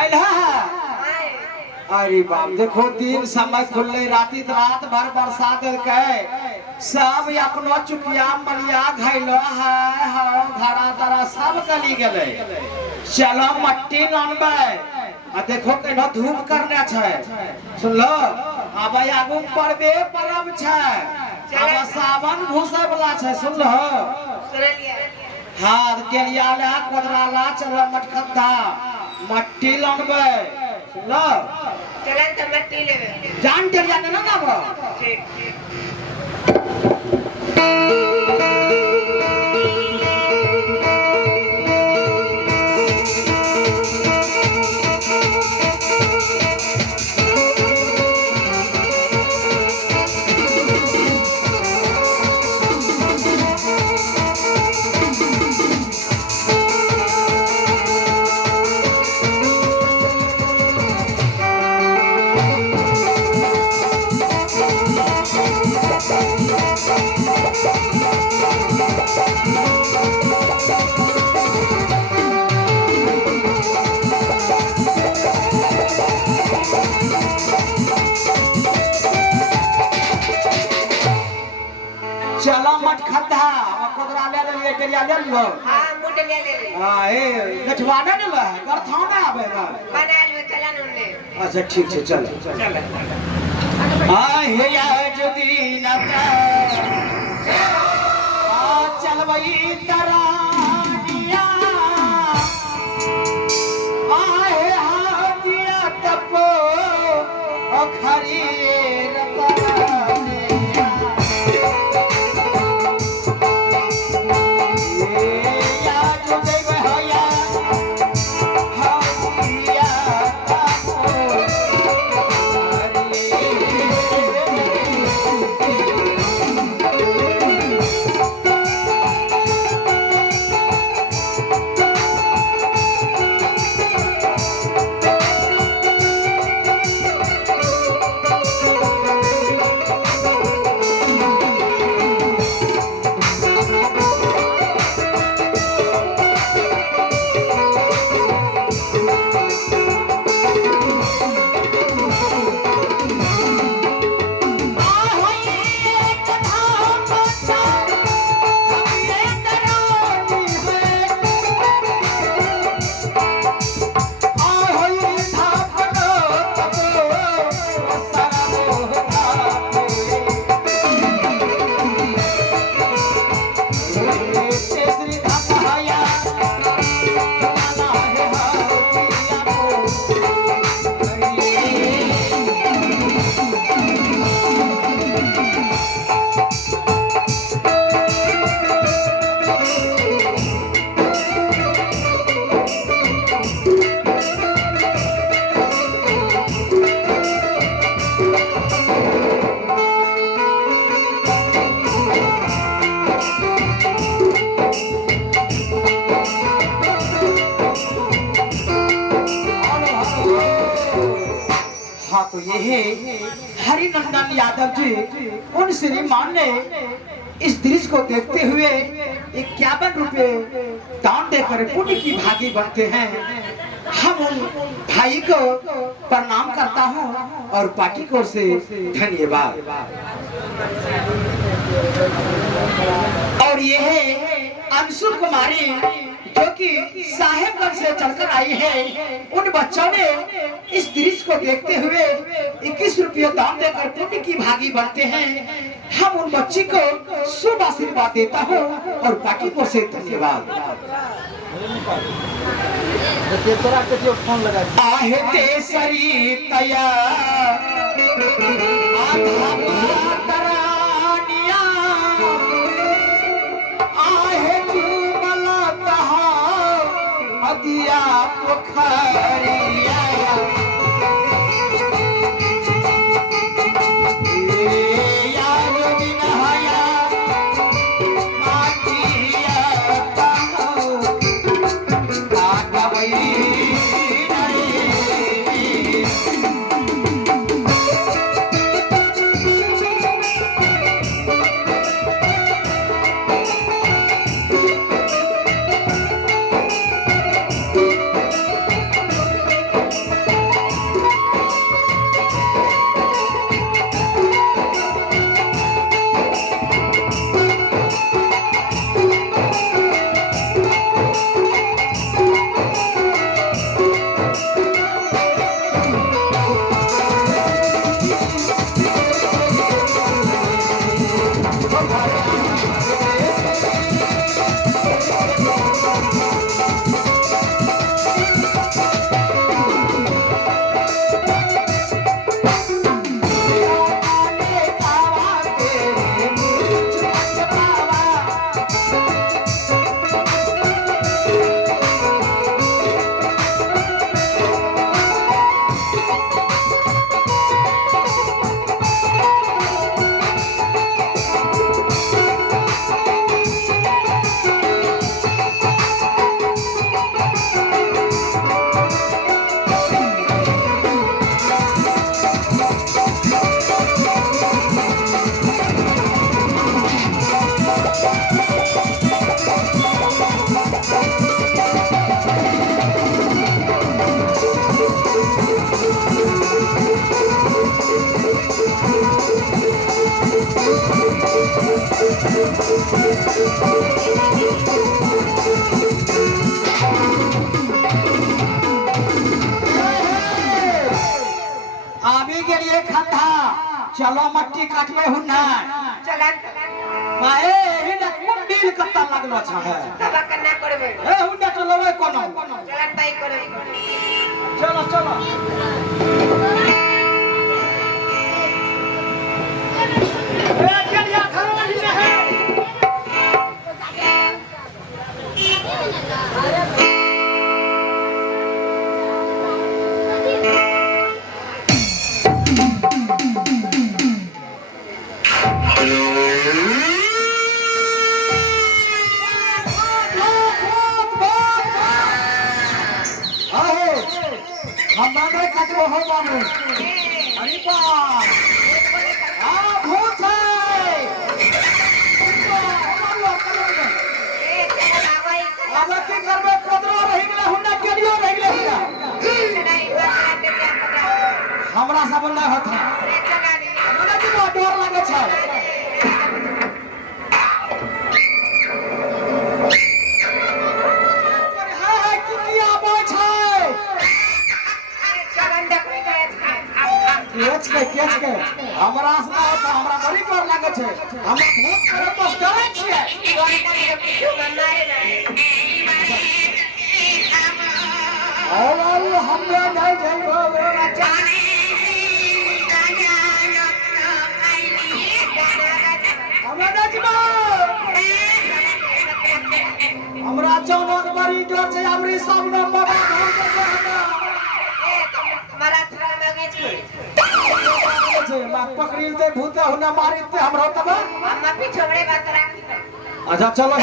आइला अरे बाप देखो दिन समय खुलले रात भर बरसात के सब अपनो चुकिया मलिया घैलो है धरा धरा सब गली गेले चलो मट्टी लानबे आ देखो केनो धूप करने छै सुनलो अब आगू परबे परब छै अब सावन घुसे वाला छै सुनलो हां केलिया ला कोदरा ला चलो मटखद्दा मट्टी लानबे सुनलो चलन त मट्टी लेबे जान केलिया ना ना ठीक चलो मत खद्दा कोदरा ले ले केलिया ले लो हां मुट ले ले हां ए गठवाना ने बा गरथाना आबे बा बना ले चलन उनले अच्छा ठीक है चल हां हे या जुदीन का आ चल भाई तरानिया आए हाथिया तपो ओ खरी तो ये हरिनंदन यादव जी उन श्रीमान ने इस दृश्य को देखते हुए 51 रुपए दान देकर पुण्य की भागी बनते हैं। हम उन भाई को प्रणाम करता हूँ और पार्टी को से धन्यवाद। और ये है अंशु कुमारी जो कि साहेबगंज से चलकर आई है। उन बच्चों ने इस दृश्य को देखते हुए 21 रुपये दाम देकर पुण्य की भागी बनते हैं। हम उन बच्ची को शुभ आशीर्वाद देता हूँ और पार्टी को से धन्यवाद। आहे तेसरी तया दिया पोखरिया लिए खंधा चलो मट्टी काटबे हुन्ना चलन माए ही न कुंडील कत्ता लागलो छ है तब करना करबे ए हुन्ना चलबे कोनो चलन बाई करबे चलो चलो ए चलिया घर में ही है हमारे कटो हो बाबू अरे बा आ भूत है अब की करबे पदरो रहि गेले हुन्ना केलियो रहि गेले हुन्ना हमरा सब न होत है हमरा की डर लागे छै हाय की आबै छै केच के हमरा से ना होता हमरा बड़ी डर लागे छै हम भूत करे बस डरे छियै और हम नहीं जइबो हमरा जइबो हमरा जौनक बड़ी डर छै हमरी सब न बाबा धाम के मां पकड़ी दे भूत हुना मारी ते हमरा तब हम पिछोड़े बात राखी अच्छा चलो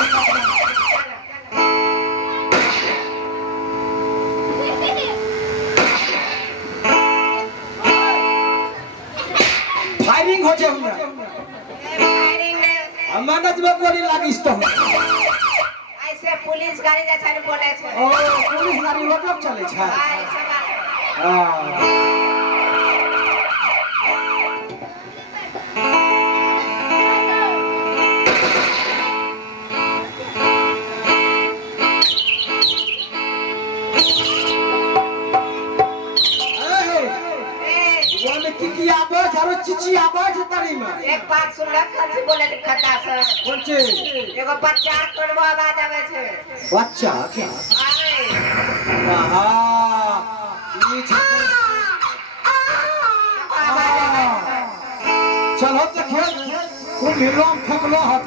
फायरिंग हो जे हुना फायरिंग नहीं हम नजब गोली लागिस तो ऐसे पुलिस गाड़ी जा चल बोले छै ओ पुलिस गाड़ी रोडक चले छै हां की आबो जरो चिची आबो तरी में एक बात सुन ल कथि बोले खता से कोन छै एगो बच्चा कोनवा आवाज आवे छै बच्चा क्या आहा ई छै चलो त खेल खूब हिलोम फेंकलो हत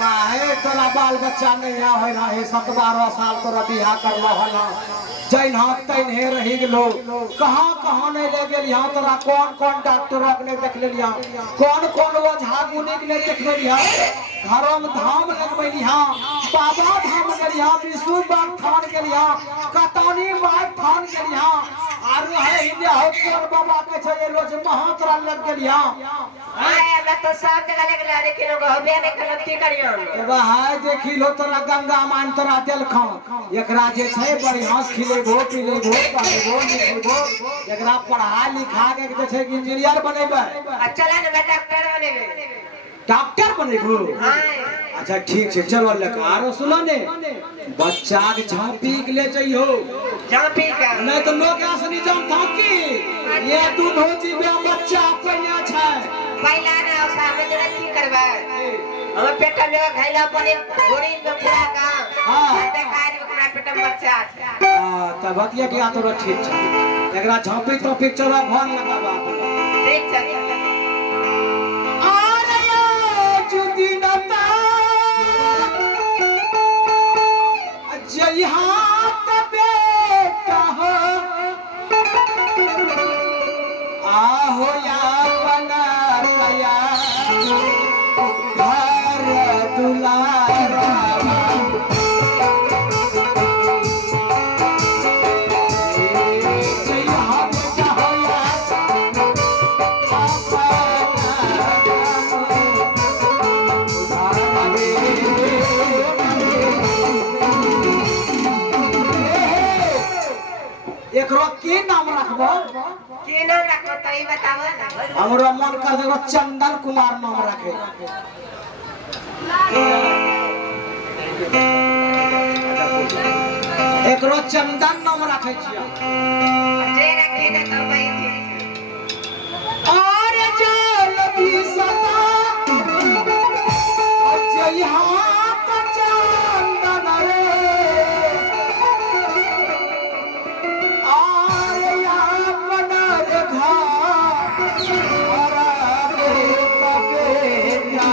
माहे तोरा बाल बच्चा नहीं आ होय रहे 17-12 साल तोरा बियाह करलो हला जैन हाथ तैन हे रही गेलो कहां नहीं ले गेल यहां तोरा कौन डॉक्टर ने देख लेलिया कौन ओझा गुनी ने देख लेलिया घरों में धाम लगबैलिया बाबा धाम गेलिया विष्णु बाग थान गेलिया कतौनी माय थान गेलिया आरो है इंडिया हो तोर बाबा के छै रोज महातरा लग गेलिया हमरा तो सब जगह ले गेला लेकिन लोग होबे नहीं करती करियो ए भाई देखी लो तोरा गंगा मान तोरा देल खा एकरा जे छै बढ़िया से खिलेबो पिलेबो पढ़ेबो लिखेबो एकरा पढ़ा लिखा के जे छै इंजीनियर बनेबे चला ने डॉक्टर बनेबे डॉक्टर बनेबो हां अच्छा ठीक छै चलो लेके आरो सुनो ने बच्चा के झांपी के ले जइयो झांपी का नहीं तो लोग असली जान थाकी ये तू भौजी बे बच्चा पइया छै पहिला ना सामने जरा की करबा हम पेट में खाइला पने गोरी में पूरा का हां देखाई ओकरा पेट में बच्चा छै त बतिया के आ तोरा ठीक छै एकरा झांपी तो पिक्चर भन लगाबा ठीक छै जय हाथ बेटा हो आहो या बना गया घर दुलारा रखबो के नाम रखो तई बतावा ना हमरो मन कर देगो चंदन कुमार नाम रखे एकरो चंदन नाम रखे छियै जे रखे दे तो भाई और जल भी सदा जय हाथ चंदन रे और अपन रे घाट और गे तबे जा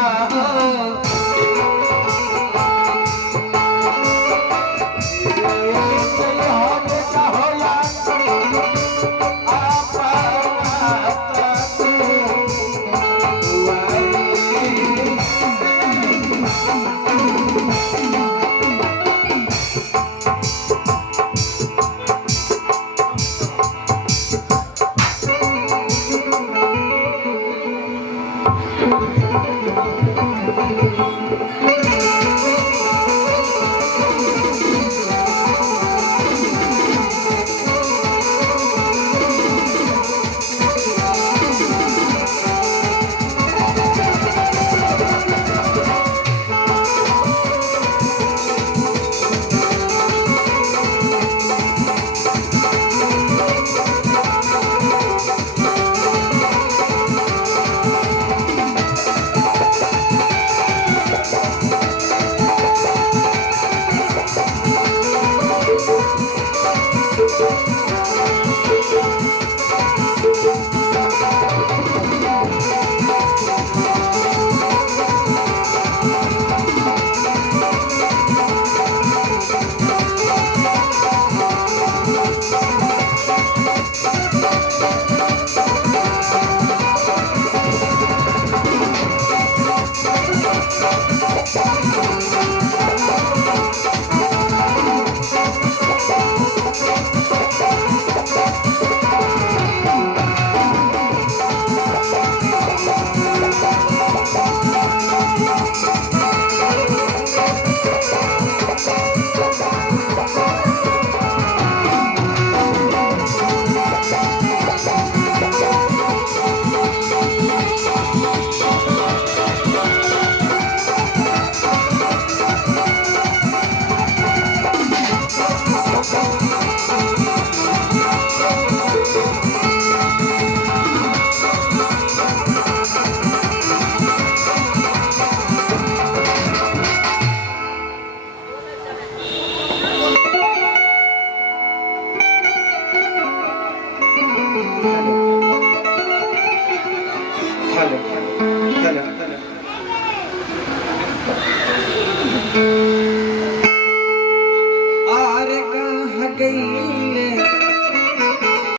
हेलो